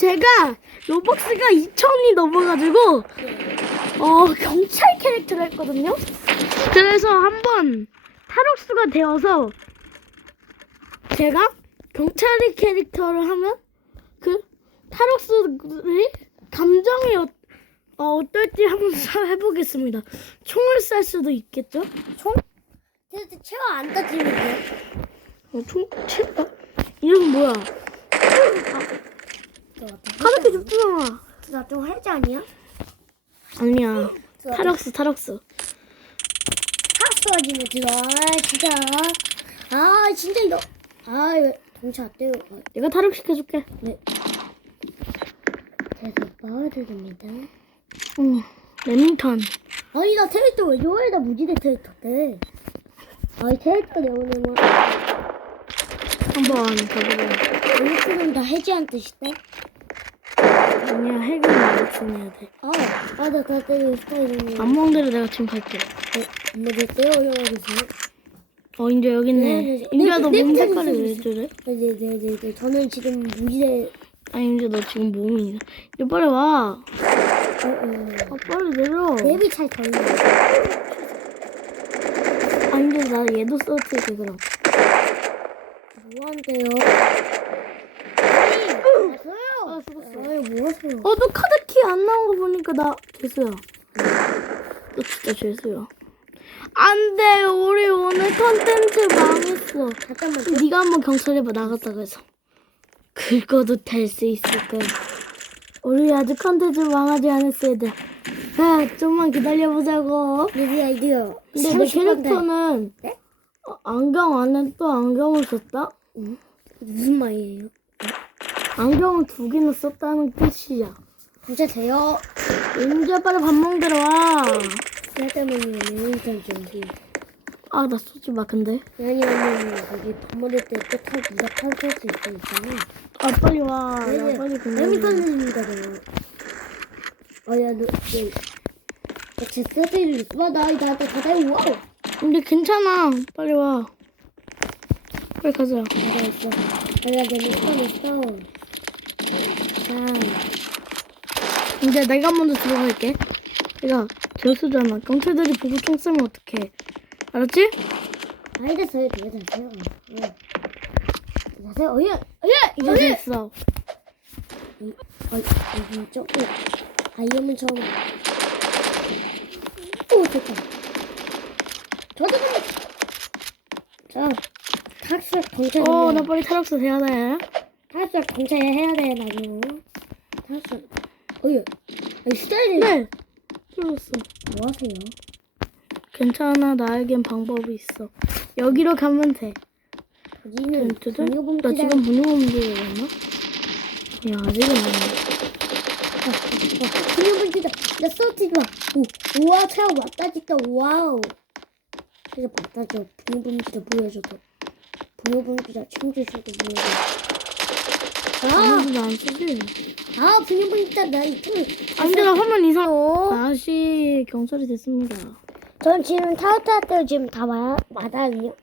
제가 로벅스가 2천이 넘어가지고 어 경찰 캐릭터를 했거든요. 그래서 한번 탈옥수가 되어서 제가 경찰이 캐릭터를 하면 그 탈옥수의 감정이 어, 어, 어떨지 한번 사- 해보겠습니다. 총을 쏴 수도 있겠죠? 총? 근데 채화 안 따지는데. 어, 총, 치, 어? 이름 뭐야? 카드키 줬잖아. 나좀 해지 아니야? 아니야. 탈옥수, 탈옥수. 학수가지고 들어. 아 진짜. 아 진짜 이거. 아왜 동차 안 떼요? 아, 내가 탈옥 시켜줄게. 네. 그래서 마을 드립니다. 응. 레밍턴. 아니 나 테이터 왜 요에다 무지개 테이터 때? 아니 테이터 내오면 한번 가보자. 얼굴은 다 해지한 뜻이대? 아니야, 핵은 알렉슨해야 돼. 아, 맞아 다 때리고 스타일이네. 안몽대로 내가 지금 갈게. 엄마들 떼어려가지고. 어, 인제 여기 네, 있네. 네, 너 네, 몸 네, 색깔이 네, 왜 네, 저래? 네네네네. 저는 지금 무지개. 아니, 인제 너 지금 몸이. 이제 빨리 와. 어, 어. 아, 빨리 내려. 랩이 잘 걸려. 아, 인제 나 얘도 써줄게, 그럼. 뭐한대요? 아니, 뭐 하세요? 어, 너 카드 키 안 나온 거 보니까 나 죄수야. 너 진짜 죄수야. 안 돼, 우리 오늘 컨텐츠 망했어. 잠깐만. 네가 한번 경찰 해봐, 나갔다가 해서. 긁어도 될 수 있을 거야. 우리 아직 컨텐츠 망하지 않았어야 돼. 아, 좀만 기다려보자고. 리디 아이디어. 근데 내 캐릭터는 네? 어, 안경 안에 또 안경을 썼다? 응? 무슨 말이에요? 안경을 두 개나 썼다는 뜻이야. 괜찮으세요? 이제 빨리 밥 먹으러 와. 쓸데없는 레인턴 좀비. 아, 나 쏘지 마, 근데. 아니, 아니, 거기 밥 먹을 때또 탈, 누가 탈수 있어 있잖아. 아, 빨리 와. 나 네네. 빨리 공부. 레인턴입니다, 저. 아, 야, 너, 너. 야, 제 서드를 와, 나, 나한테 가다이 와우. 근데 괜찮아. 빨리 와. 빨리 가자. 가다 있어. 야, 내가 꺼냈어. 자, 이제 내가 먼저 들어갈게. 내가 저수잖아. 경찰들이 보고 총 쏘면 어떡해. 알았지? 알겠어요. 네. 자세요. 어예, 어예, 이제 어예. 됐어. 아, 여기 저, 오. 아이언맨 처음. 오, 됐다. 저도 근데. 자, 탈출 경찰. 어, 나 빨리 탈옥수 돼야 돼. 탈출 경찰 해야 돼, 나도. 어예. 아니, 스타일이. 네. 들었어. 뭐 하세요? 괜찮아. 나에겐 방법이 있어. 여기로 가면 돼. 여기는 든든든? 나. 지금 분유가 문제가 있나? 야, 아직은 아니야. 분유봉투장. 나 쏘지 마. 오, 우와, 차가 왔다, 진짜. 와우. 그래서 봤다죠. 분유봉투장 보여줘도. 분유봉투장 챙겨주고 보여줘. 아, 아무도 안 쓰지? 아, 분유봉투장 나 이틀. 아, 근데 나 화면 이상. 다시 경찰이 됐습니다. 전 지금 타우타 때 지금 다 마, 마당이요.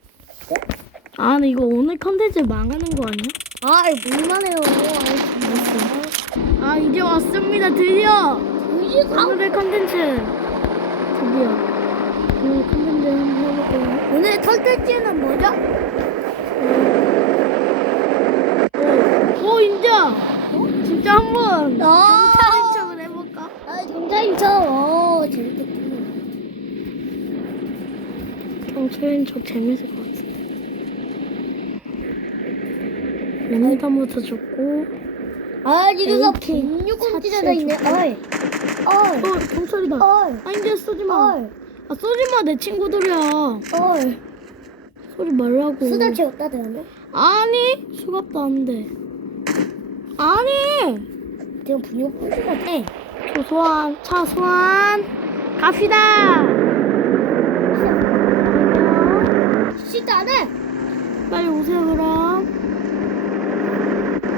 아, 근데 이거 오늘 컨텐츠 망하는 거 아니야? 아, 물만해요. 아, 아, 이제 왔습니다. 드디어! 오늘의 컨텐츠. 드디어. 오늘 컨텐츠 한번 해볼게요. 오늘 컨텐츠는 뭐죠? 어? 진짜 한번 아, 경찰인 척을 해볼까? 아, 경찰인처럼. 어, 재밌겠구나. 경찰인 척 재밌을 것 같은데. 레미탄부터 줬고, 아, 지금 AK 분유봉투자가 있네. 어이. 어이. 어, 경찰이다. 어이. 아, 이제 쏘지 마. 어이. 아, 쏘지 마. 내 친구들이야. 어이. 쏘지 말라고. 수다 채웠다, 대하네. 아니, 수갑도 안 돼. 아니! 지금 분유봉투가 돼. 저 소환, 차 소환. 갑시다! 시도 안 해. 빨리 오세요, 그럼.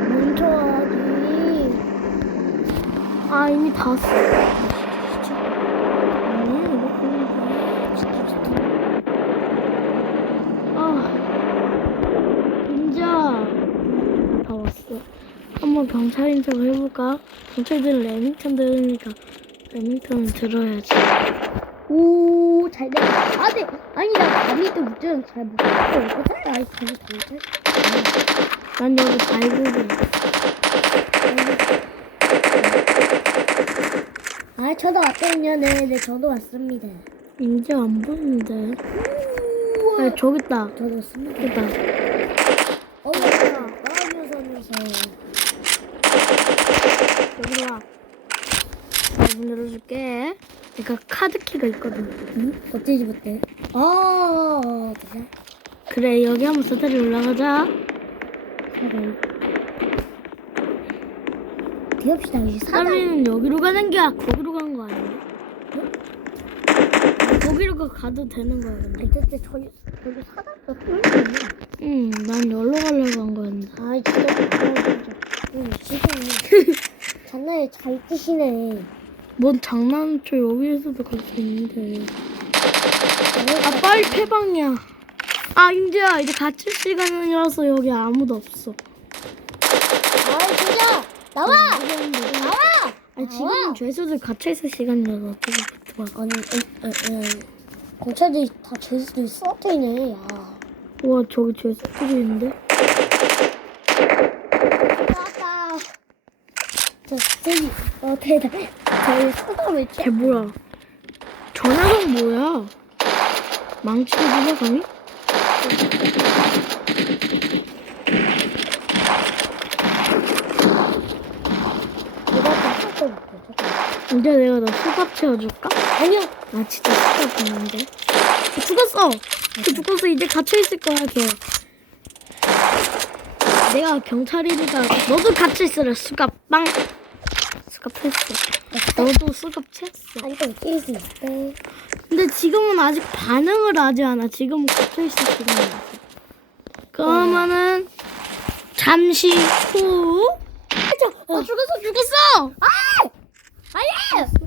멈춰야지. 아, 이미 다 왔어. 아, 인자. 다 왔어. 한번 경찰인 척 해볼까? 경찰들은 레밍턴 들으니까 레밍턴을 들어야지. 오, 잘 돼. 아, 네. 아니, 나 감히 또 무전 잘 못해. 어떡해? 아이, 감히 잘 못해. 난 여기 발굴이. 아, 저도 왔거든요. 네, 네, 저도 왔습니다. 이제 안 보이는데. 우와. 아, 저기 있다. 저도 왔습니다. 어, 맞다. 까면서 하면서. 여기 와. 나문 열어줄게. 내가 카드키가 있거든. 응? 어떻게 집었대? 아, 그래? 그래, 여기 한번 사다리 올라가자. 그래. 뒤합시다. 이제 사다. 사다리는 여기로 가는 게 거기로 가는 거 아니야? 거기로 가- 가도 되는 거야, 근데. 아니, 근데 저기, 저기 사다가 뚫리네. 응, 난 여기로 가려고 한 거였는데. 아, 진짜. 아, 진짜. 응, 지금. 잘 뛰시네. 뭔 장난쳐, 여기에서도 갈 수 있는데. 아, 빨리 폐방이야. 아, 인재야, 이제 갇힐 시간이라서 여기 아무도 없어. 아, 진짜. 나와! 나와! 아니, 지금은 죄수들 갇혀 있을 시간이라서 어떻게 붙어봐. 아니. 경찰들이 다 쏘테네, 야. 우와, 저기 죄수들이 있는데? 나왔다. 저, 저기, 어, 대단. 저기 왜걔 뭐야? 저 녀석 뭐야? 망치도 주냐, 감히? 누가 다 쏘고 이제 내가 너 수갑 채워줄까? 아니요. 나 진짜 수갑 있는데. 걔 죽었어! 걔 죽었어. 이제 갇혀 있을 거야, 걔. 내가 경찰이니까 너도 갇혀있으라, 수갑 빵! 수갑 했어. 너도 수갑 채웠어. 아니, 수 있대. 근데 지금은 아직 반응을 하지 않아. 지금은 갇혀있을 시간이야. 그러면은 잠시 후. 어, 죽었어, 죽었어. 아니!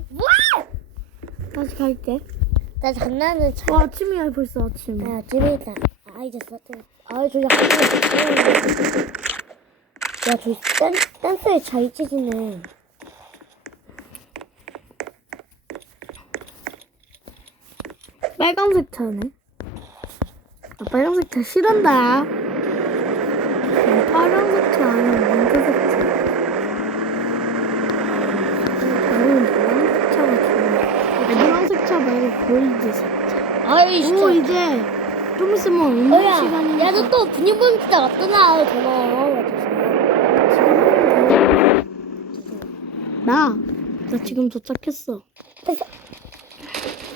뭐야! 다시 갈게. 나 참. 와 아침이야 벌써 아침. 아, 집에 있다. 아, 이제 썼대. 아, 저기 학교 야, 저기 댄, 댄스에 잘 찢이네. 빨간색 차네. 나 빨간색 차. 난 파란색 차 아니면 민트색 차. 나는 노란색 차가 좋아. 노란색 차 말고 골드색 차. 아이, 오 이제 좀 있으면 운동 어야. 야, 너 또 분유분유자 왔구나. 전화. 나, 나 지금 도착했어.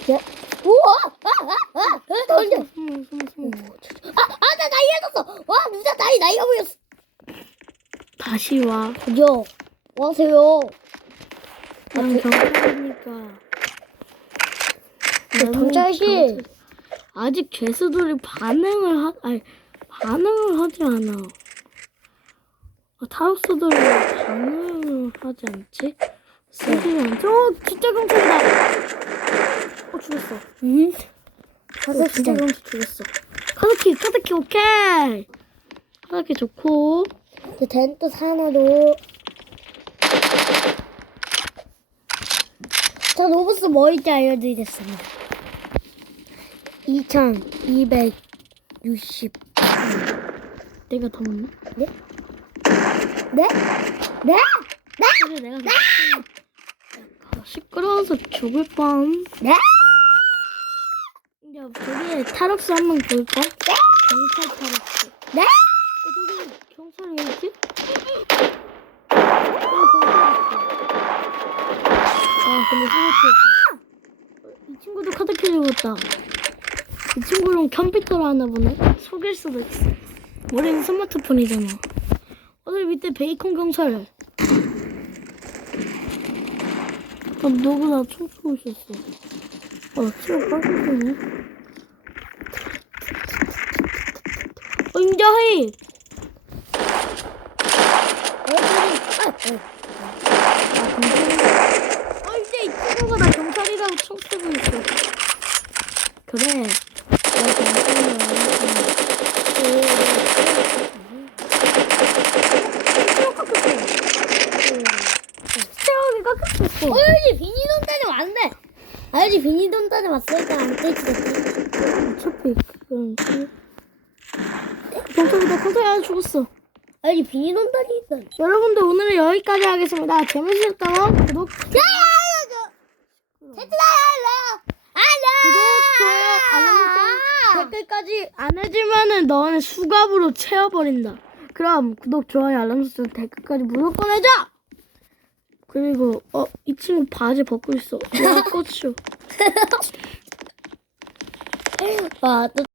야, 우와! 아, 아, 아, 아, 던져. 숨어, 숨어, 숨어. 아, 아, 나 나이 해졌어. 와, 누가 나이 나이가 보였어. 다시 와. 뭐 하세요? 난 경찰이니까. 나는 경찰씨. 아직 죄수들이 반응을 하, 아니, 반응을 하지 않아. 아, 타우스들이 반응을 하지 않지? 쓰지 않지? 어, 진짜 경찰이다! 어, 죽었어. 응? 어, 진짜 경찰 죽었어. 카드키, 카드키, 오케이! 카드키 좋고. 덴또 사나도. 저 로브스 뭐인지 알려드리겠습니다. 2260. 내가 더 먹나? 네? 네? 네? 그래, 내가? 아, 시끄러워서 죽을 뻔. 네? 야, 저기 타락스 한명 볼까? 경찰 타락스. 네? 어, 저기 경찰이 왜 있지? 어, 경찰 있어. 아, 근데 생각했다. 이 친구도 카드 키 죽었다. 이 친구는 컴퓨터를 하나 보네? 속일 수도 있어. 머리는 스마트폰이잖아. 오늘 밑에 베이컨 경찰. 아, 누구나 춤추고 있었어. 어, 나 치고 빠졌네. 어, 임자희! 어, 이제 이 친구가 나 경찰이라고 총 쓰고 있어. 그래. 나 경찰이야. 아니 비닐돈다리 왔으니까 안 떼지겠지. 어차피 그건 경찰이다 경찰이 죽었어. 아니 비닐돈다리 있다. 여러분들 오늘은 여기까지 하겠습니다. 재밌으셨다면 구독. 구독 좋아요 알람 설정. 댓글까지 안 해주면은 너는 수갑으로 채워버린다. 그럼 구독 좋아요 알람 설정 댓글까지 무조건 해줘 그리고 어 이 친구 바지 벗고 있어. 야 고추 와, 또